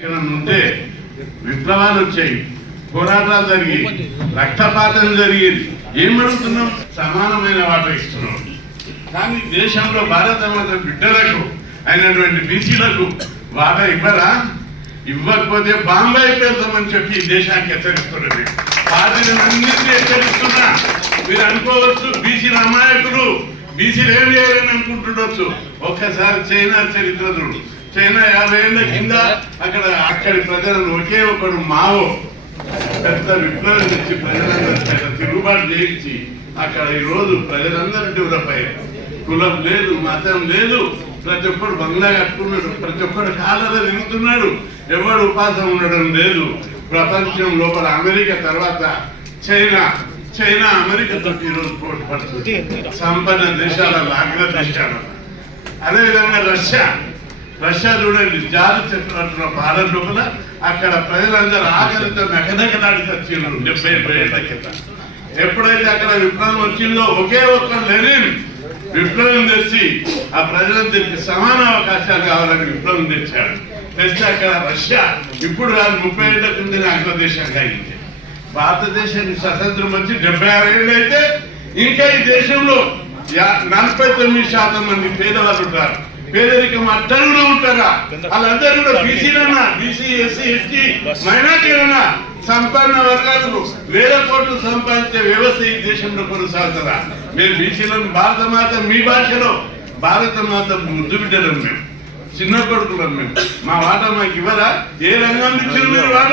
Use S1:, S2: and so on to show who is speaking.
S1: ఉంటే విప్లవాలు వచ్చాయి పోరాటాలు జరిగి రక్తపాతం జరిగింది ఏం అడుగుతున్నాం? సమానమైన వాట ఇస్తున్నాం. కానీ దేశంలో భారత మాత బిడ్డలకు అయినటువంటి బీసీలకు వాటా ఇవ్వరా? ఇవ్వకపోతే బాంబాయి పెడతామని చెప్పి ఈ దేశానికి హెచ్చరిస్తున్నది. పార్టీలను హెచ్చరిస్తున్నా. మీరు అనుకోవచ్చు బీసీల అమాయకులు బీసీలు ఏం చేయాలని అనుకుంటుండొచ్చు. ఒక్కసారి చైనా చరిత్ర చూడు. చైనా యాభై ఏళ్ళ కింద అక్కడ అక్కడి ప్రజలను ఒకే ఒకడు మావో. పెద్ద విప్లవం తెచ్చి ప్రజలందరూ తిరుగుబాటు చేయించి అక్కడ ఈ రోజు ప్రజలందరూ డెవలప్ అయ్యారు కులం లేదు మతం లేదు. ప్రతి ఒక్కడు బంగ్లా కట్టుకున్నాడు ప్రతి ఒక్కడు కాలలో తిరుగుతున్నాడు. ఎవడు ఉపాసం ఉండడం లేదు. ప్రపంచం లోపల అమెరికా తర్వాత చైనా చైనా అమెరికాతో ఈరోజు పోటీ పడుతుంది సంపన్న దేశాల అగ్ర దేశాల అదేవిధంగా రష్యా. రష్యా చూడండి జాతి చెప్పినట్టున్న భారత్ లోపల అక్కడ ప్రజలందరూ ఆకలితో నకనకలాడి చచ్చిండ్రు. డెబ్బై ఏళ్ళ క్రితం ఎప్పుడైతే అక్కడ విప్లవం వచ్చిందో ఒకే ఒక్క లెనిన్ విప్లవం తెచ్చి ఆ ప్రజలందరికీ సమాన అవకాశాలు కావాలని విప్లవం తెచ్చాడు. తెస్తే అక్కడ రష్యా ఇప్పుడు కాదు ముప్పై ఏళ్ళ కిందనే అగ్రదేశంగా అయింది. భారతదేశానికి స్వతంత్రం వచ్చి డెబ్బై ఆరు ఏళ్ళు అయితే ఇంకా ఈ దేశంలో నలభై తొమ్మిది శాతం మంది పేదవాళ్ళు ఉంటారు. పేదరికం అడ్డంలో ఉంటారా? వాళ్ళందరూ కూడా బీసీలోనా బీసీ ఎస్సీ ఎస్టీ మైనార్టీలోనా సంపన్న వర్గాలకు వేల కోట్లు సంపాదించే వ్యవస్థ ఈ దేశంలో కొనసాగుతుందా? మేము బీసీలను భారత మాత మీ భాషలో భారత మాత ముద్దు బిడ్డలం మేము చిన్న కొడుకులం మేము. మా వాట మాకు ఇవ్వరా? ఏ రంగం నుంచి మీరు వాట?